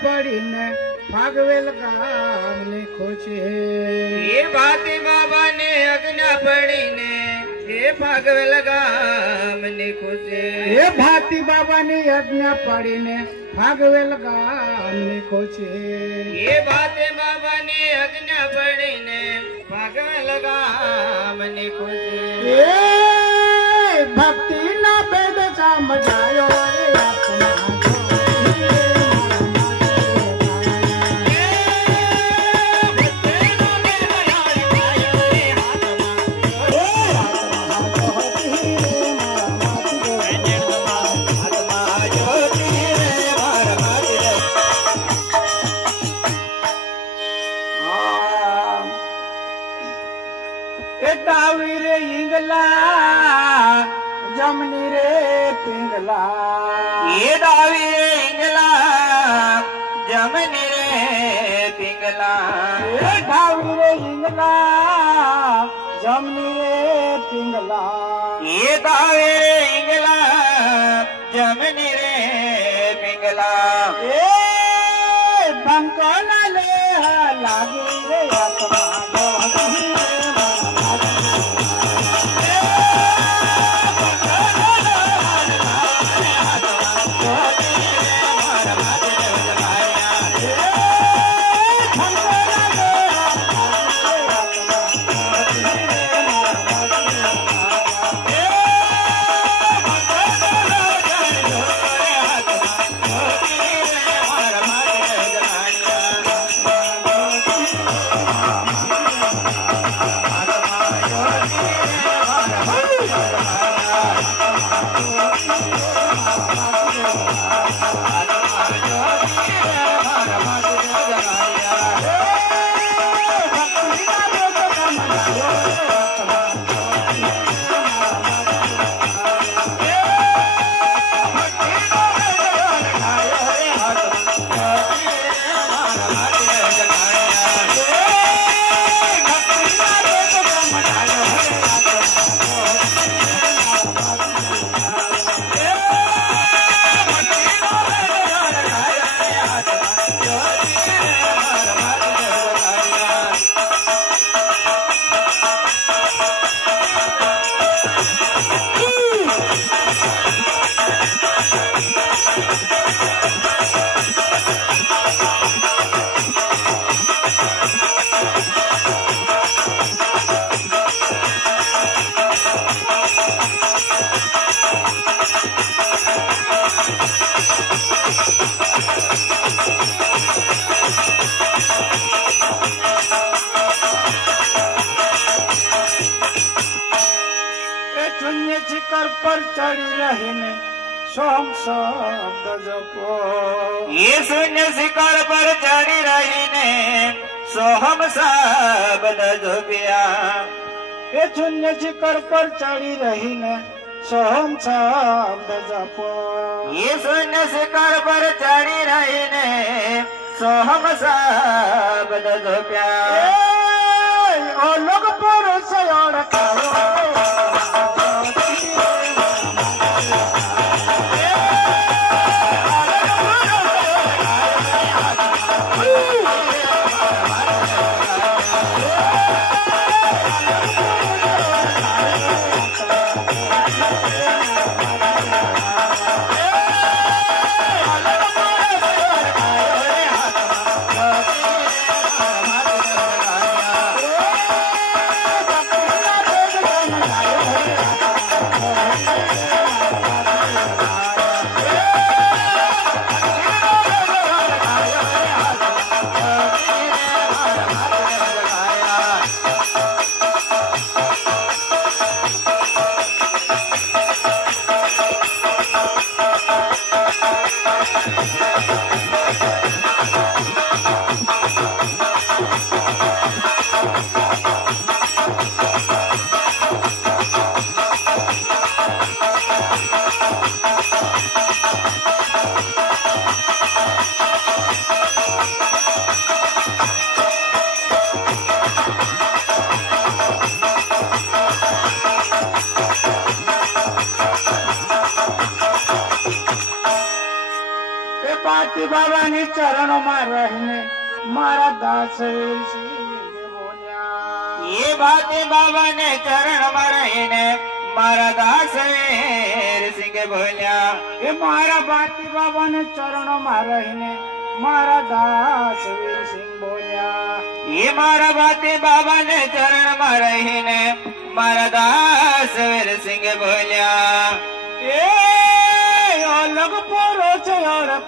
પડીને ભાગવેલ ગામને ખોચે એ ભાતી બાબાને આજ્ઞા પડીને એ ભાગવેલ ગામને ખોચે એ ભાતી બાબાની આજ્ઞા પડીને ભાગવેલ ગામને ખોચે એ ભાતી બાબાની આજ્ઞા પડીને ભાગવેલ ગામને ખોચે એ ભક્તિના ભેદ સમજાયો રે આત્મા रे इंगला जमनी रे पिंगला ये डावी रे इंगला जमनी रे पिंगला ये डावी रे इंगला जमनी रे पिंगला ये डावी रे इंगला जमनी रे पिंगला ए बंकना ले लागी रे आत्मा शिखर पर चढ़ी रहीने सोहम शब्द जपो। ये शून्य शिखर पर चढ़ी रहीने सोहम शब्द जपिया। ये शून्य शिखर पर चढ़ी रहीने सोहम शब्द जपो। ये शून्य शिखर पर चढ़ी रहीने सोहम शब्द जप्या। ओ लोग पुरुष और बाती बाबा ने चरण में रहने मारा दास वीर सिंह बोलिया। ये बातें बाबा ने चरण में रहीने मारा दास वीर सिंह बोलिया। ये मारा बाती बाबा ने चरण में रहने मारा दास वीर सिंह बोलिया। ये मारा बातें बाबा ने चरण में रहीने मारा दास वीर सिंह बोलिया। ए ओ लोग पुरुष और